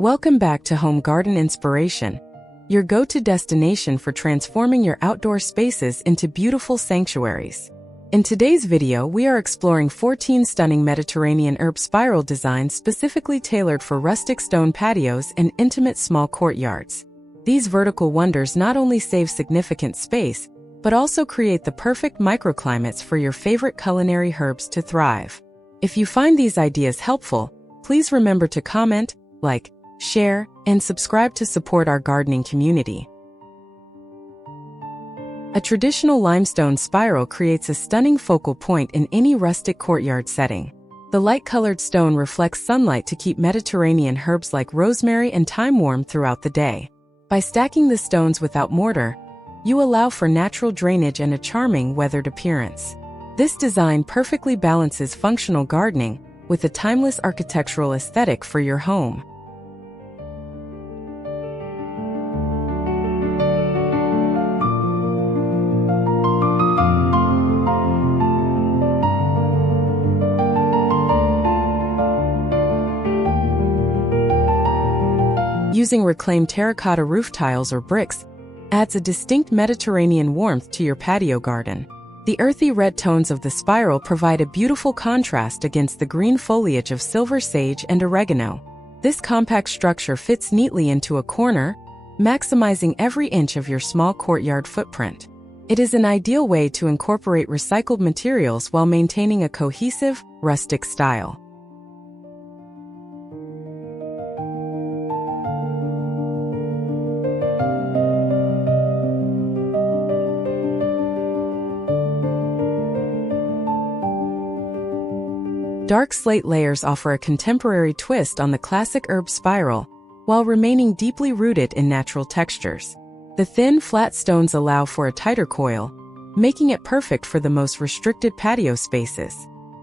Welcome back to Home Garden Inspiration, your go-to destination for transforming your outdoor spaces into beautiful sanctuaries. In today's video, we are exploring 14 stunning Mediterranean herb spiral designs specifically tailored for rustic stone patios and intimate small courtyards. These vertical wonders not only save significant space, but also create the perfect microclimates for your favorite culinary herbs to thrive. If you find these ideas helpful, please remember to comment, like, share, and subscribe to support our gardening community. A traditional limestone spiral creates a stunning focal point in any rustic courtyard setting. The light-colored stone reflects sunlight to keep Mediterranean herbs like rosemary and thyme warm throughout the day. By stacking the stones without mortar, you allow for natural drainage and a charming weathered appearance. This design perfectly balances functional gardening with a timeless architectural aesthetic for your home. Using reclaimed terracotta roof tiles or bricks adds a distinct Mediterranean warmth to your patio garden. The earthy red tones of the spiral provide a beautiful contrast against the green foliage of silver sage and oregano. This compact structure fits neatly into a corner, maximizing every inch of your small courtyard footprint. It is an ideal way to incorporate recycled materials while maintaining a cohesive, rustic style. Dark slate layers offer a contemporary twist on the classic herb spiral, while remaining deeply rooted in natural textures. The thin, flat stones allow for a tighter coil, making it perfect for the most restricted patio spaces.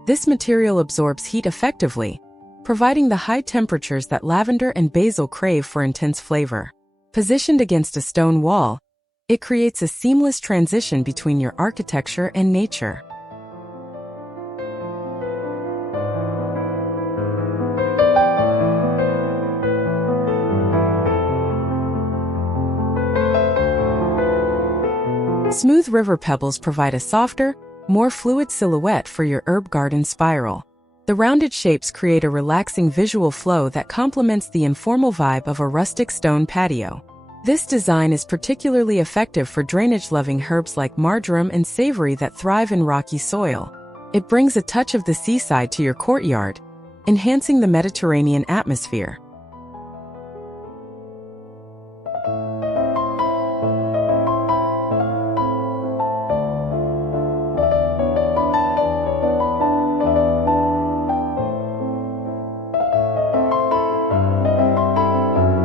This material absorbs heat effectively, providing the high temperatures that lavender and basil crave for intense flavor. Positioned against a stone wall, it creates a seamless transition between your architecture and nature. Smooth river pebbles provide a softer, more fluid silhouette for your herb garden spiral. The rounded shapes create a relaxing visual flow that complements the informal vibe of a rustic stone patio. This design is particularly effective for drainage-loving herbs like marjoram and savory that thrive in rocky soil. It brings a touch of the seaside to your courtyard, enhancing the Mediterranean atmosphere.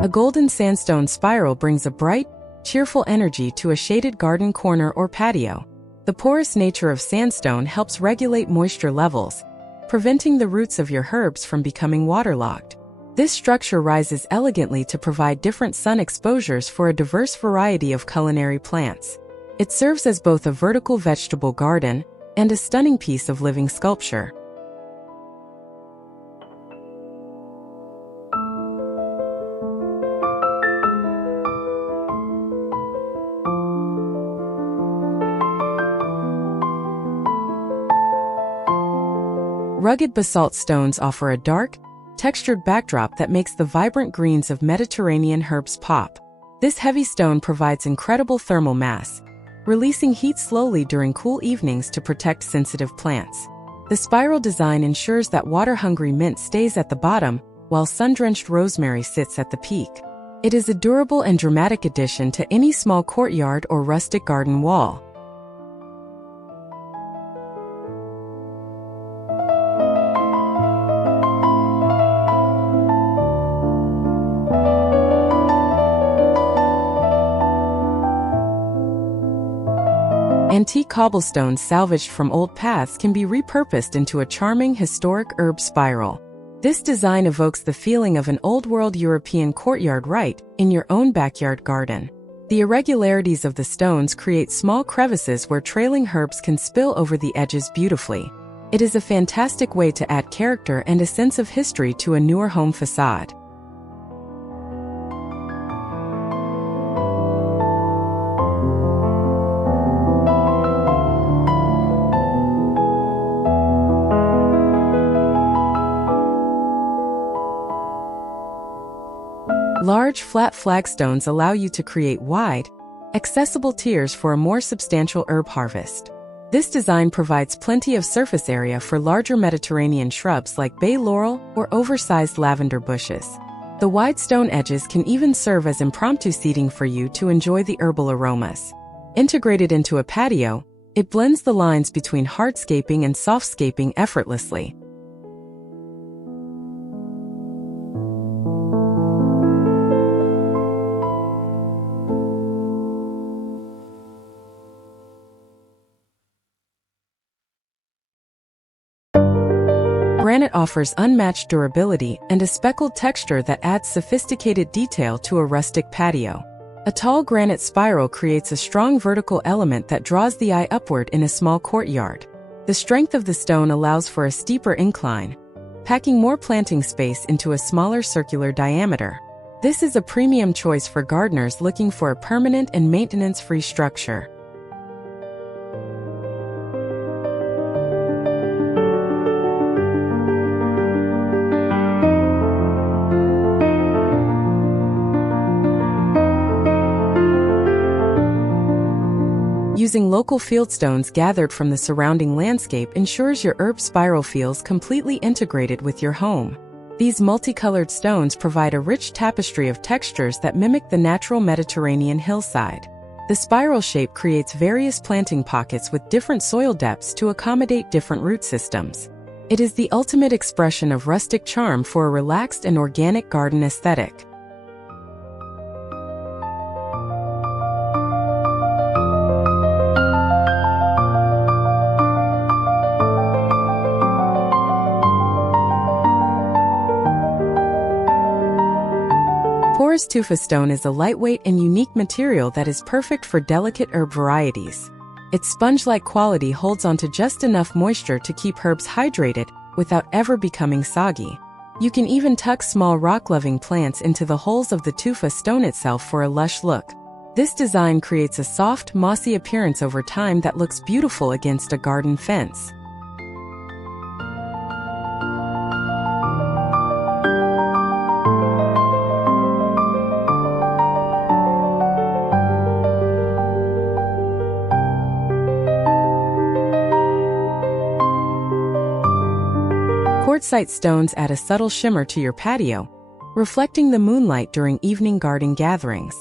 A golden sandstone spiral brings a bright, cheerful energy to a shaded garden corner or patio. The porous nature of sandstone helps regulate moisture levels, preventing the roots of your herbs from becoming waterlogged. This structure rises elegantly to provide different sun exposures for a diverse variety of culinary plants. It serves as both a vertical vegetable garden and a stunning piece of living sculpture. Rugged basalt stones offer a dark, textured backdrop that makes the vibrant greens of Mediterranean herbs pop. This heavy stone provides incredible thermal mass, releasing heat slowly during cool evenings to protect sensitive plants. The spiral design ensures that water-hungry mint stays at the bottom, while sun-drenched rosemary sits at the peak. It is a durable and dramatic addition to any small courtyard or rustic garden wall. Antique cobblestones salvaged from old paths can be repurposed into a charming historic herb spiral. This design evokes the feeling of an old-world European courtyard right in your own backyard garden. The irregularities of the stones create small crevices where trailing herbs can spill over the edges beautifully. It is a fantastic way to add character and a sense of history to a newer home facade. Large, flat flagstones allow you to create wide, accessible tiers for a more substantial herb harvest. This design provides plenty of surface area for larger Mediterranean shrubs like bay laurel or oversized lavender bushes. The wide stone edges can even serve as impromptu seating for you to enjoy the herbal aromas. Integrated into a patio, it blends the lines between hardscaping and softscaping effortlessly. Granite offers unmatched durability and a speckled texture that adds sophisticated detail to a rustic patio. A tall granite spiral creates a strong vertical element that draws the eye upward in a small courtyard. The strength of the stone allows for a steeper incline, packing more planting space into a smaller circular diameter. This is a premium choice for gardeners looking for a permanent and maintenance-free structure. Using local fieldstones gathered from the surrounding landscape ensures your herb spiral feels completely integrated with your home. These multicolored stones provide a rich tapestry of textures that mimic the natural Mediterranean hillside. The spiral shape creates various planting pockets with different soil depths to accommodate different root systems. It is the ultimate expression of rustic charm for a relaxed and organic garden aesthetic. Porous tufa stone is a lightweight and unique material that is perfect for delicate herb varieties. Its sponge-like quality holds onto just enough moisture to keep herbs hydrated without ever becoming soggy. You can even tuck small rock-loving plants into the holes of the tufa stone itself for a lush look. This design creates a soft, mossy appearance over time that looks beautiful against a garden fence. Quartzite stones add a subtle shimmer to your patio, reflecting the moonlight during evening garden gatherings.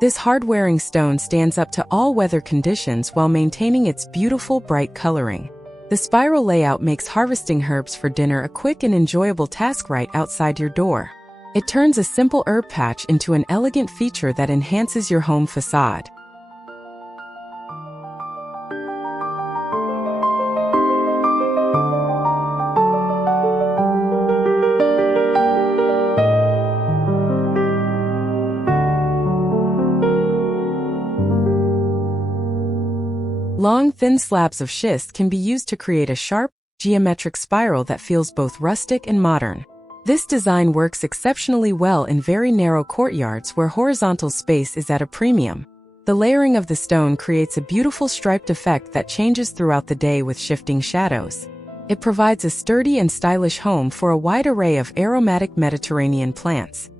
This hard-wearing stone stands up to all weather conditions while maintaining its beautiful, bright coloring. The spiral layout makes harvesting herbs for dinner a quick and enjoyable task right outside your door. It turns a simple herb patch into an elegant feature that enhances your home facade. Long, thin slabs of schist can be used to create a sharp, geometric spiral that feels both rustic and modern. This design works exceptionally well in very narrow courtyards where horizontal space is at a premium. The layering of the stone creates a beautiful striped effect that changes throughout the day with shifting shadows. It provides a sturdy and stylish home for a wide array of aromatic Mediterranean plants.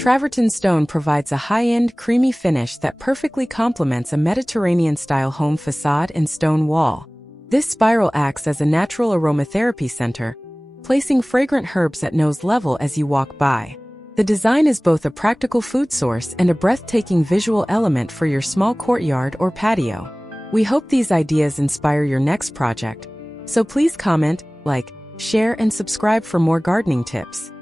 Travertine stone provides a high-end, creamy finish that perfectly complements a Mediterranean-style home facade and stone wall. This spiral acts as a natural aromatherapy center, placing fragrant herbs at nose level as you walk by. The design is both a practical food source and a breathtaking visual element for your small courtyard or patio. We hope these ideas inspire your next project, so please comment, like, share, and subscribe for more gardening tips.